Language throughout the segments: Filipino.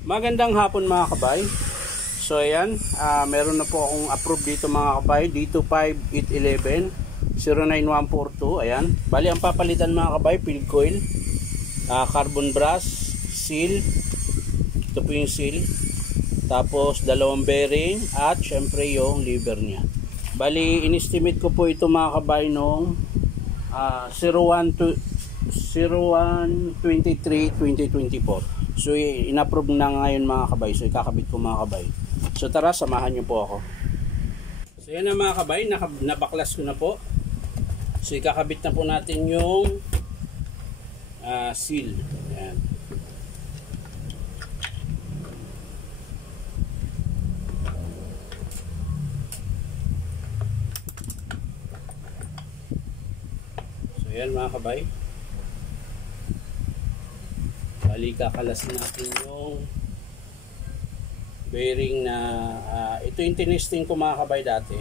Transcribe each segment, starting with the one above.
Magandang hapon mga kabay. So ayan, meron na po akong approve dito mga kabay, D25811 09142. Ayan, bali ang papalitan mga kabay, field coil, carbon brush, seal. Ito po yung seal. Tapos dalawang bearing at syempre yung lever niya. Bali in-estimate ko po ito mga kabay nung 01/23/2024. So in-approve na ngayon mga kabay. So ikakabit ko mga kabay. So tara, samahan niyo po ako. So yan na mga kabay, nabaklas ko na po. So ikakabit na po natin yung seal. Ayan. So yan mga kabay. Bali kakalas natin yung bearing na ito yung tinesting ko mga kabay dati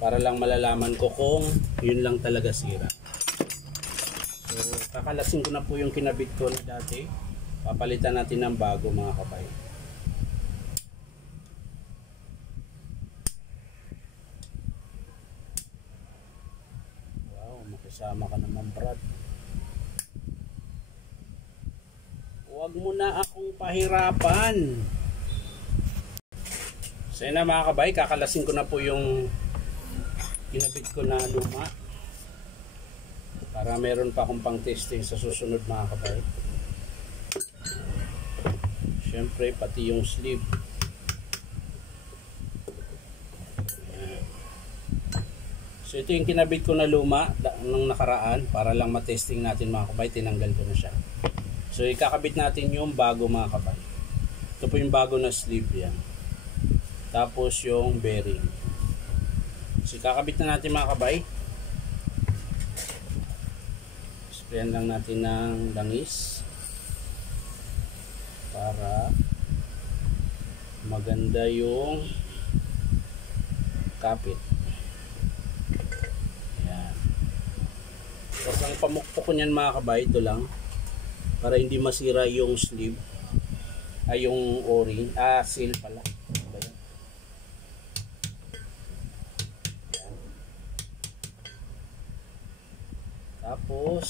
para lang malalaman ko kung yun lang talaga sira. So kakalasin ko na po yung kinabit ko na dati, papalitan natin ng bago mga kabay. Wow, makisama ka naman Brad. Huwag mo na akong pahirapan. So yun na mga kabay, kakalasin ko na po yung kinabit ko na luma para meron pa akong pang testing sa susunod mga kabay. Syempre pati yung sleeve. Ayan. So ito yung kinabit ko na luma nung nakaraan para lang matesting natin mga kabay, tinanggal ko na siya. So ikakabit natin yung bago mga kabay. Ito po yung bago na sleeve yan. Tapos yung bearing. So ikakabit na natin mga kabay. Sprayan lang natin ng langis para maganda yung kapit. Ayan. Tapos ang pamukpok ko niyan mga kabay, ito lang. Para hindi masira yung sleeve, ay yung o-ring, seal pala. Tapos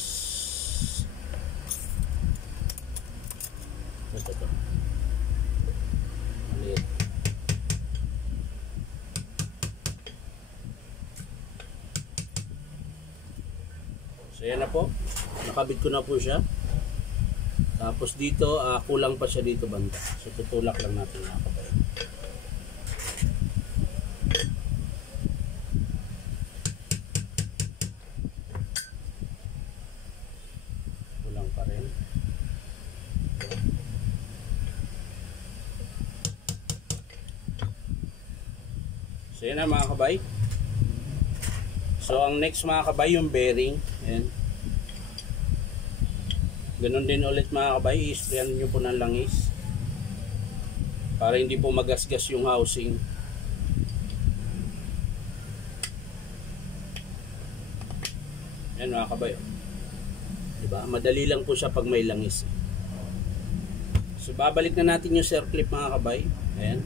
ito. Maliit. So yan na po, nakabit ko na po siya. Tapos dito, kulang pa siya dito banda. So tutulak lang natin mga kabay. Kulang pa rin. So yan na mga kabay. So ang next mga kabay yung bearing. Ayan. Ganon din ulit mga kabay, i-sprayan nyo po ng langis para hindi po magasgas yung housing. Yan mga kabay, diba? Madali lang po siya pag may langis. So babalik na natin yung circlip mga kabay. Ayan.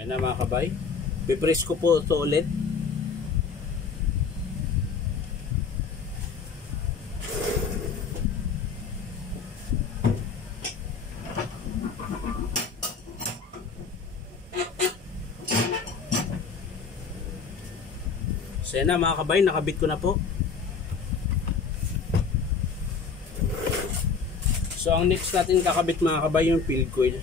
Ayan na mga kabay, pipress ko po ito ulit. So ayan na mga kabay, nakabit ko na po. So ang next natin kakabit mga kabay yung field coil.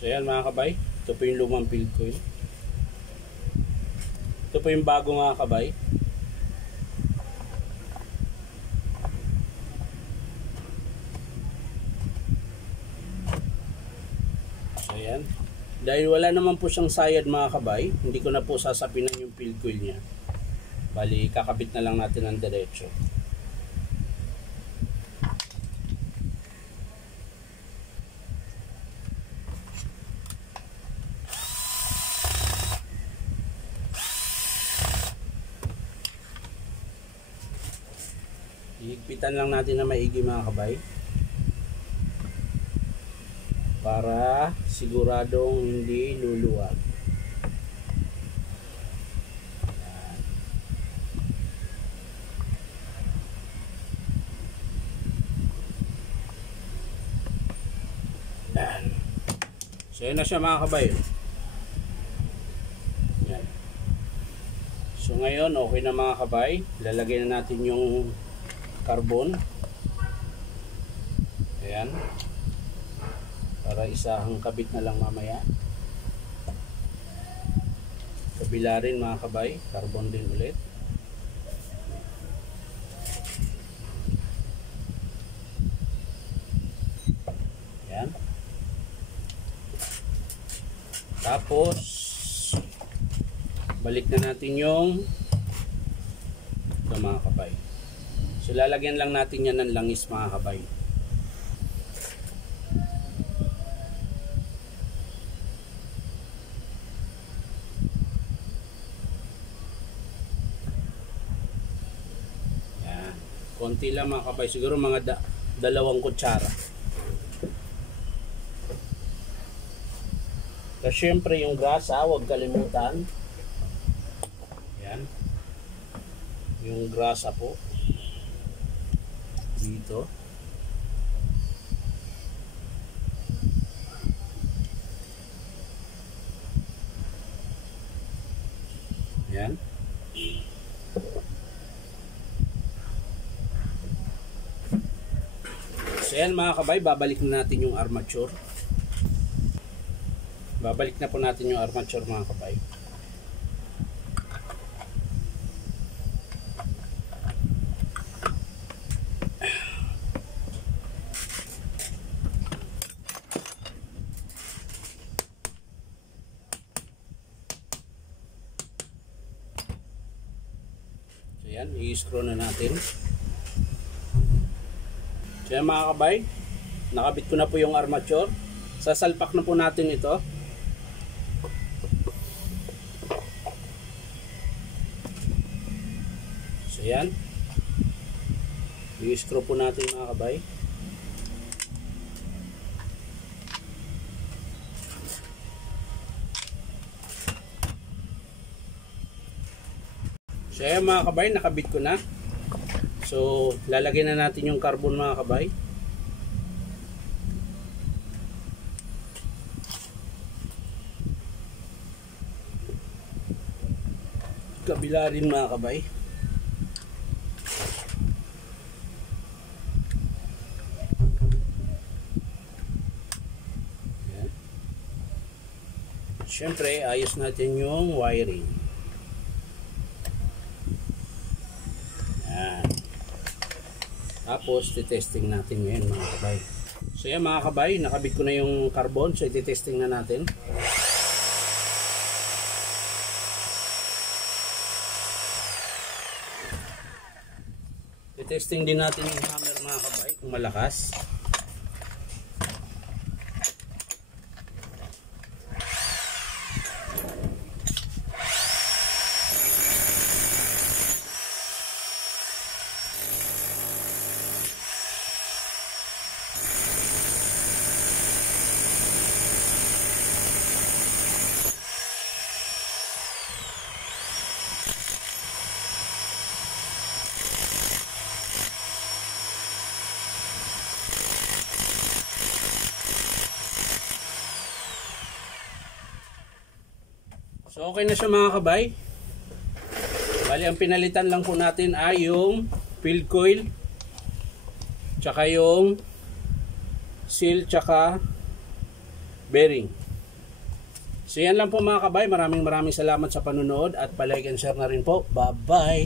So yan mga kabay, ito po yung lumang field coil. Ito po yung bago mga kabay. So ayan. Dahil wala naman po siyang sayad mga kabay, hindi ko na po sasapinan yung field coil niya. Bali, kakabit na lang natin ng diretso. Higpitan lang natin na maigi mga kabay para siguradong hindi luluwag. Yan. So yun na siya mga kabay. Yan. So ngayon okay na mga kabay, lalagyan na natin yung carbon. Ayan. Para isahang kabit na lang mamaya. Kabila rin mga kabay, carbon din ulit. Ayan. Tapos balik na natin yung ito mga kabay. So lalagyan lang natin yan ng langis mga kabay. Yan. Konti lang mga kabay. Siguro mga dalawang kutsara. Kasi syempre yung grasa, huwag kalimutan. Yan. Yung grasa po. Dito. Yan. So yan mga kabay, babalik na natin yung armature. Babalik na po natin yung armature mga kabay. Ayan, i-screw na natin. So yan mga kabay, nakabit ko na po yung armature. Sasalpak na po natin ito. So yan, i-screw po natin mga kabay. So ayan mga kabay, nakabit ko na. So lalagyan na natin yung carbon mga kabay. Kabila rin mga kabay. Ayan. Siyempre ayos natin yung wiring. Tapos titesting natin ngayon mga kabay. So yan mga kabay, nakabit ko na yung carbon. So ititesting na natin. Itesting din natin yung hammer mga kabay kung malakas. So okay na siya mga kabay. Bali ang pinalitan lang po natin ay yung field coil, tsaka yung seal, tsaka bearing. So yan lang po mga kabay. Maraming salamat sa panunood at palike and share na rin po. Bye bye.